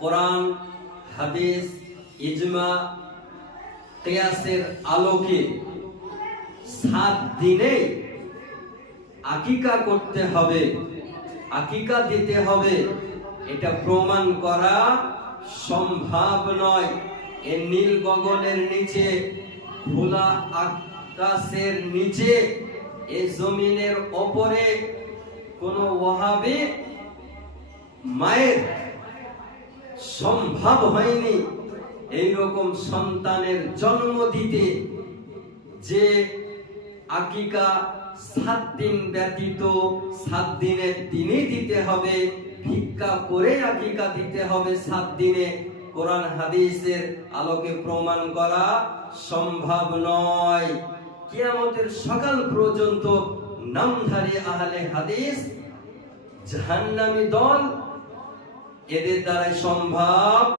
কোরআন, হাদিস, ইজমা, কিয়াসের আলোকে 7 দিনে আকিকা করতে হবে, আকিকা দিতে হবে, এটা প্রমাণ করা সম্ভব নয়। এ নীল গগনের নিচে, খোলা আকাশের নিচে, এই জমিনের ওপরে কোন ওয়াহাবি মায়ের সম্ভব হয়নি এইরকম সন্তানের জন্ম দিতে, যে আকিকা 7 দিন ব্যতীত 7 দিনের দিনে দিতে হবে, ভিক্ষা করে আকিকা দিতে হবে 7 দিনে। কোরআন হাদিসের আলোকে প্রমাণ করা সম্ভব নয়। কিয়ামতের সকাল পর্যন্ত নামধারী আহলে হাদিস জাহান্নামী দল, এদের দ্বারা সম্ভব